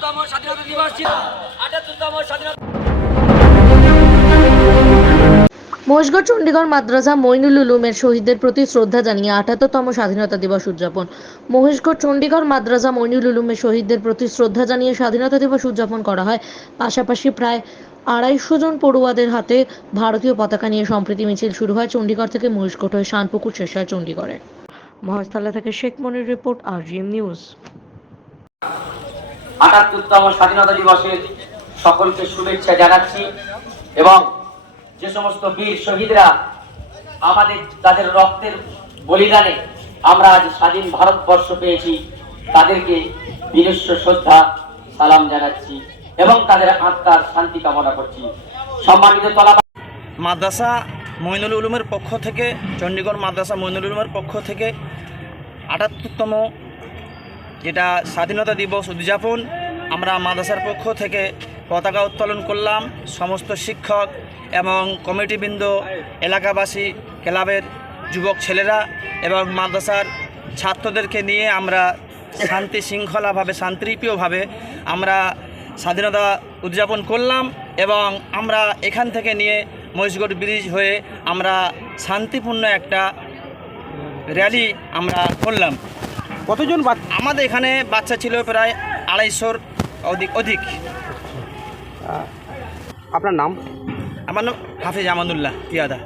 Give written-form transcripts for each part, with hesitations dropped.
78তম স্বাধীনতা দিবস ছিল 78তম স্বাধীনতা। মহেশগড় চণ্ডীগড় মাদ্রাসা মইনুল উলুমের শহীদদের প্রতি শ্রদ্ধা জানিয়ে 78তম স্বাধীনতা দিবস উদযাপন। মহেশগড় চণ্ডীগড় মাদ্রাসা মইনুল উলুমের শহীদদের প্রতি শ্রদ্ধা জানিয়ে স্বাধীনতা দিবস উদযাপন করা হয়। পাশাপাশি প্রায় 250 জন পড়ুয়াদের হাতে ভারতীয় পতাকা নিয়ে সম্প্রীতি মিছিল শুরু হয় চণ্ডীগড় থেকে মহেশগড় হয়ে শানপুকুর শেষ হয় চণ্ডীগড়ে। মহেশতলা থেকে শেখ মনির রিপোর্ট, RGM নিউজ। 78তম স্বাধীনতা দিবসের সকলকে শুভেচ্ছা জানাচ্ছি এবং যে সমস্ত বীর শহীদরা আমাদের তাদের রক্তের বলিদানে আমরা আজ স্বাধীন ভারতবর্ষ পেয়েছি তাদেরকে বিনম্র শ্রদ্ধা সালাম জানাচ্ছি এবং তাদের আত্মার শান্তি কামনা করছি। সম্মানিত তলা মাদ্রাসা মইনুল উলুমের পক্ষ থেকে, চণ্ডীগড় মাদ্রাসা মইনুল উলুমের পক্ষ থেকে 78তম যেটা স্বাধীনতা দিবস উদযাপন আমরা মাদ্রাসার পক্ষ থেকে পতাকা উত্তোলন করলাম। সমস্ত শিক্ষক এবং কমিটিবৃন্দ, এলাকাবাসী, ক্লাবের যুবক ছেলেরা এবং মাদ্রাসার ছাত্রদেরকে নিয়ে আমরা শান্তি শৃঙ্খলাভাবে, শান্তিপ্রিয়ভাবে আমরা স্বাধীনতা উদযাপন করলাম এবং আমরা এখান থেকে নিয়ে মহেশগড় ব্রিজ হয়ে আমরা শান্তিপূর্ণ একটা র্যালি আমরা করলাম। কতজন আমাদের এখানে বাচ্চা ছিল প্রায় 250-র অধিক। আপনার নাম? আমার নাম হাফিজ আমানুল্লাহ পিয়াদা।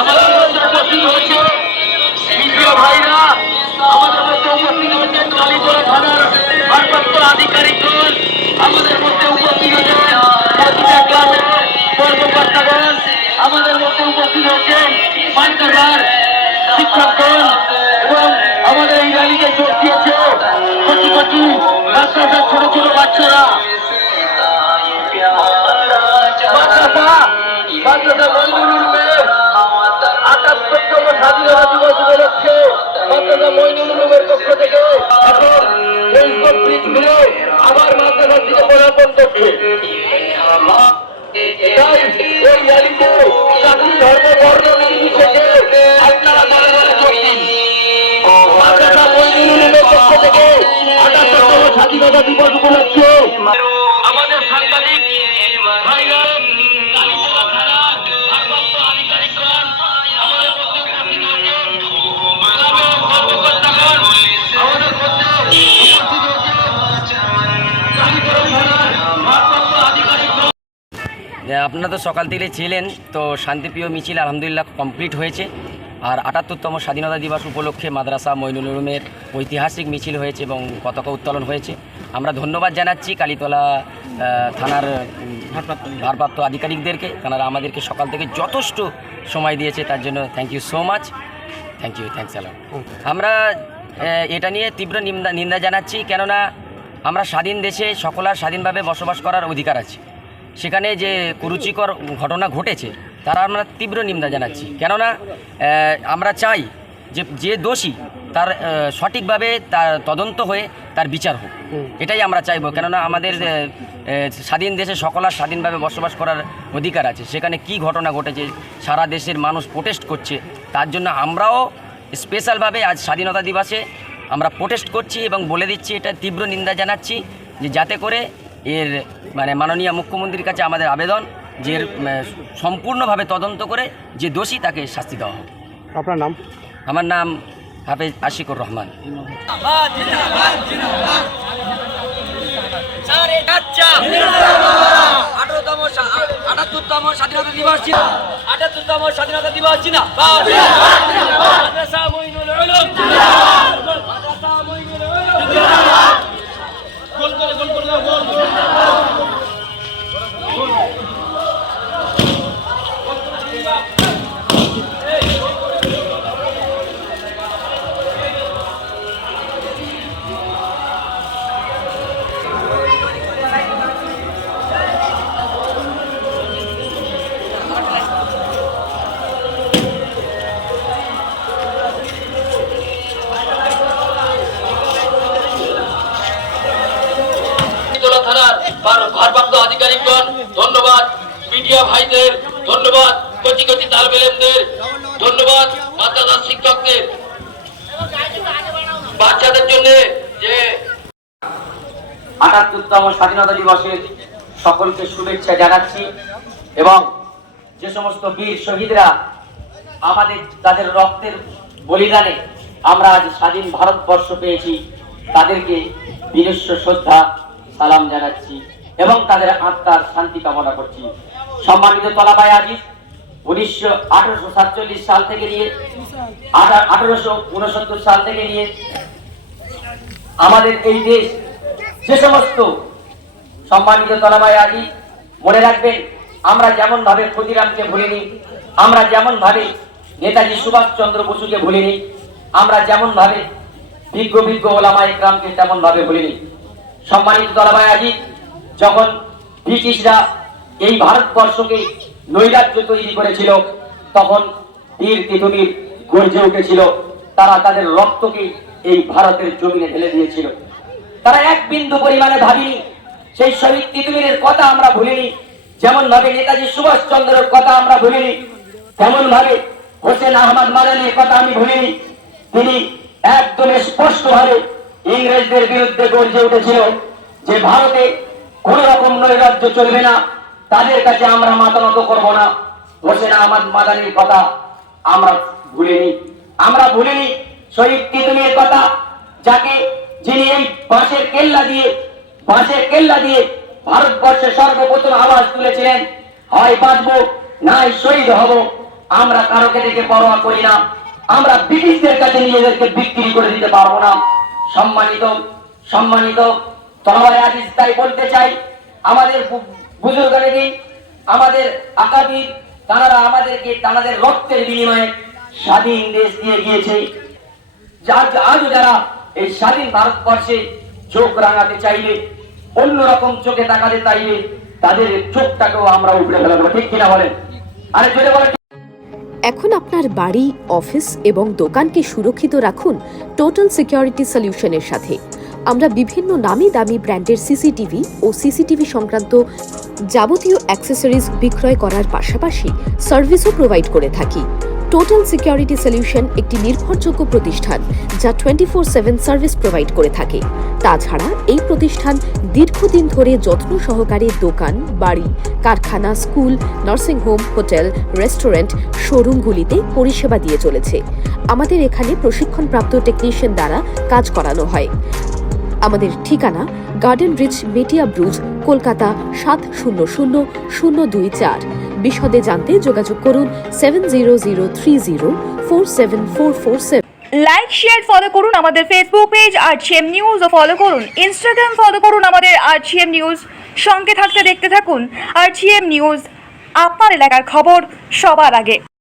আমাদের মধ্যে উপস্থিত হয়েছে মিডিয়া ভাইরা, আমাদের মধ্যে উপস্থিত হয়েছে কালীতলা থানার ভারপ্রাপ্ত আধিকারিকগণ, আমাদের মধ্যে উপস্থিত হয়েছে প্রতিটা ক্লাবের কর্মকর্তাগণ, আমাদের মধ্যে উপস্থিত হয়েছে মাদ্রাসার শিক্ষকগণ এবং আমাদের এই র্যালিতে যোগ দিয়েছে কোটি কোটি মাদ্রাসার ছোট ছোট বাচ্চারা। মাদ্রাসা মইনুল উলুমের 78তম স্বাধীনতা দিবস উপলক্ষে মাদ্রাসা মইনুল উলুমের পক্ষ থেকে এখন মহেশগড় ব্রিজ ঘুরে আবার মাদ্রাসার দিকে পদার্পণ করছে। তাই এই র্যালিতে জাতি, ধর্ম, বর্ণ নির্বিশেষে আপনারা মনে মনে যোগ দিন। মাদ্রাসা মইনুল উলুমের পক্ষ থেকে 78তম স্বাধীনতা দিবস উপলক্ষে আমাদের সাংবাদিক ভাইরা, আপনারা তো সকাল থেকে ছিলেন, তো শান্তিপ্রিয় মিছিল আলহামদুলিল্লাহ কমপ্লিট হয়েছে। আর 78তম স্বাধীনতা দিবস উপলক্ষে মাদ্রাসা মইনুল উলুমের ঐতিহাসিক মিছিল হয়েছে এবং পতাকা উত্তোলন হয়েছে। আমরা ধন্যবাদ জানাচ্ছি কালীতলা থানার ভারপ্রাপ্ত আধিকারিকদেরকে, তারা আমাদেরকে সকাল থেকে যথেষ্ট সময় দিয়েছে, তার জন্য thank you so much. Thanks a lot. আমরা এটা নিয়ে তীব্র নিন্দা জানাচ্ছি, কেননা আমরা স্বাধীন দেশে সকলের স্বাধীনভাবে বসবাস করার অধিকার আছে। সেখানে যে কুরুচিকর ঘটনা ঘটেছে তার আমরা তীব্র নিন্দা জানাচ্ছি, কেননা আমরা চাই যে দোষী তার সঠিকভাবে তার তদন্ত হয়ে তার বিচার হোক, এটাই আমরা চাইব। কেননা আমাদের স্বাধীন দেশে সকলের স্বাধীনভাবে বসবাস করার অধিকার আছে। সেখানে কি ঘটনা ঘটেছে, সারা দেশের মানুষ প্রোটেস্ট করছে, তার জন্য আমরাও স্পেশালভাবে আজ স্বাধীনতা দিবসে আমরা প্রোটেস্ট করছি এবং বলে দিচ্ছি, এটা তীব্র নিন্দা জানাচ্ছি, যে যাতে করে এর মাননীয় মুখ্যমন্ত্রীর কাছে আমাদের আবেদন যে সম্পূর্ণভাবে তদন্ত করে যে দোষী তাকে শাস্তি দেওয়া হোক। আপনার নাম? আমার নাম হাফেজ আশিকুর রহমান। 78তম স্বাধীনতা দিবস ছিল 78তম স্বাধীনতা দিবস ছিল মাদ্রাসা মইনুল উলুম, মাদ্রাসা মইনুল উলুম। গোল করে দাও, গোল করে ভারপ্রাপ্ত আধিকারিকগণ, ধন্যবাদ মিডিয়া ভাইদের, ধন্যবাদ কোটি কোটি তালবেলেমদের, ধন্যবাদ মাদ্রাসার শিক্ষকদের, বাচ্চাদের জন্য যে ৭৮তম স্বাধীনতা দিবসের সকলকে শুভেচ্ছা জানাচ্ছি এবং যে সমস্ত বীর শহীদরা আমাদের তাদের রক্তের বলিদানে আমরা আজ স্বাধীন ভারতবর্ষ পেয়েছি, তাদেরকে বিনম্র শ্রদ্ধা সালাম জানাচ্ছি এবং তাদের আত্মার শান্তি কামনা করছি। সম্মানিত তলাবাই আজিজ, 1847 সাল থেকে নিয়ে 1869 সাল থেকে নিয়ে আমাদের এই দেশ যে সমস্ত, সম্মানিত তলাবাই আজিজ মনে রাখবেন, আমরা যেমন ভাবে ক্ষুদিরামকে ভুলিনি, আমরা যেমন ভাবে নেতাজি সুভাষচন্দ্র বসুকে ভুলিনি, আমরা যেমন ভাবে বিজ্ঞ ওলামা ইকরামকে তেমন ভাবে ভুলিনি। সম্মানিত তলাবাই আজিজ, যখন ব্রিটিশরা এই ভারতবর্ষকে নৈরাজ্য তৈরি করেছিল, তখন বীর তিতুমির গর্জে উঠেছিল, তারা তাদের রক্তকে এই ভারতের জমিনে ঢেলে দিয়েছিল। তারা এক বিন্দু পরিমাণে ভাবিনি, সেই শহীদ তিতুমিরের কথা আমরা ভুলিনি, যেমন ভাবে নেতাজি সুভাষচন্দ্রের কথা আমরা ভুলিনি, তেমন ভাবে হোসেন আহমদ মাদানির কথা আমি ভুলিনি। তিনি একদম স্পষ্ট ভাবে ইংরেজদের বিরুদ্ধে গর্জে উঠেছিল যে ভারতে কোন রকম নৈরাজ্য চলবে না, তাদের কাছে আমরা মাথা নত করবো না। হোসেন আহমদ মাদানির কথা আমরা ভুলিনি। আমরা ভুলিনি শহীদ তিতুমিরের কথা, যিনি এই বাঁশের কেল্লা দিয়ে ভারতবর্ষে সর্বপ্রথম আওয়াজ তুলেছিলেন, হয় বাঁচবো নাই শহীদ হব। আমরা কারোকে দেখে পরোয়া করি না, আমরা ব্রিটিশদের কাছে নিজেদেরকে বিক্রি করে দিতে পারবো না। সম্মানিত তলাবাই আজিজ, তাই বলতে চাই, আমাদের বুজুর্গরা, আমাদের আকাবির, তারা আমাদেরকে তাদের রক্তের বিনিময়ে স্বাধীন দেশ দিয়ে গিয়েছে। আজও যারা এই স্বাধীন ভারতবর্ষে চোখ রাঙাতে চাইলে, অন্যরকম চোখে তাকাতে চাইলে, তাদের চোখটাকেও আমরা উপড়ে ফেলাবো, ঠিক কিনা বলেন? আরে জোরে বলেন। এখন আপনার বাড়ি, অফিস এবং দোকানকে সুরক্ষিত রাখুন টোটাল সিকিউরিটি সলিউশনের সাথে। আমরা বিভিন্ন নামি দামি ব্র্যান্ডের সিসিটিভি ও সিসিটিভি সংক্রান্ত যাবতীয় অ্যাক্সেসরিজ বিক্রয় করার পাশাপাশি সার্ভিসও প্রোভাইড করে থাকি। টোটাল সিকিউরিটি সলিউশন একটি নির্ভরযোগ্য প্রতিষ্ঠান যা 24/7 সার্ভিস প্রোভাইড করে থাকে। তাছাড়া এই প্রতিষ্ঠান দীর্ঘদিন ধরে যত্ন সহকারে দোকান, বাড়ি, কারখানা, স্কুল, নার্সিংহোম, হোটেল, রেস্টুরেন্ট, শোরুমগুলিতে পরিষেবা দিয়ে চলেছে। আমাদের এখানে প্রশিক্ষণপ্রাপ্ত টেকনিশিয়ান দ্বারা কাজ করানো হয়। আমাদের ঠিকানা গার্ডেন রিচ, মেটিয়া ব্রুজ, কলকাতা 700024। বিশদে জানতে যোগাযোগ করুন 7003047447। লাইক, শেয়ার, ফলো করুন আমাদের ফেসবুক পেজ আরজিএম নিউজ ও ফলো করুন ইনস্টাগ্রাম, ফলো করুন আমাদের আরজিএম নিউজ। সঙ্গে থাকতে দেখতে থাকুন আরজিএম নিউজ, আপনার এলাকার খবর সবার আগে।